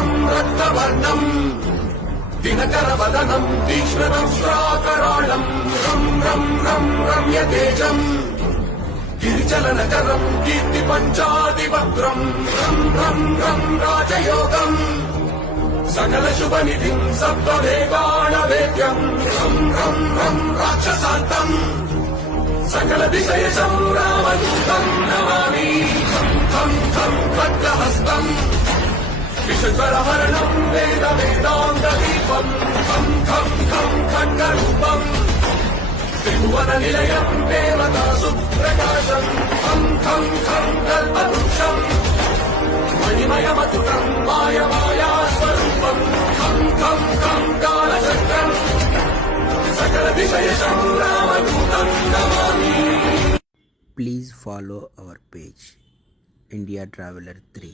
ధృతం రక్తవర్ణం దినకరవదనం తీక్ష్ణదంశ్రాకరాళం రం రం రం రమ్యతేజం గిరిచలనకరం కీర్తి పంచాదివక్రం రం రం రం రాజయోగం సకల శుభనిధిం సప్తవేగాణవేద్యం రం రం రం రాక్షసాంతం సకల విషయ సంరామదూతం నమామి ఖం ఖం ఖం ఖడ్గహస్తం విషజ్వరహరణం వేద వేదాంత దీపం ఖం ఖం ఖం ఖడ్గరూపం త్రిభువన నిలయం దేవతా సుప్రకాశం ఖం ఖం ఖం కల్పవృక్షం మణిమయమతుకం మాయమాయా స్వరూపం ఖం ఖం ఖం కాలచక్రం సకల విషయ సంరామదూతం నమామి. Please follow our page India Traveler 3.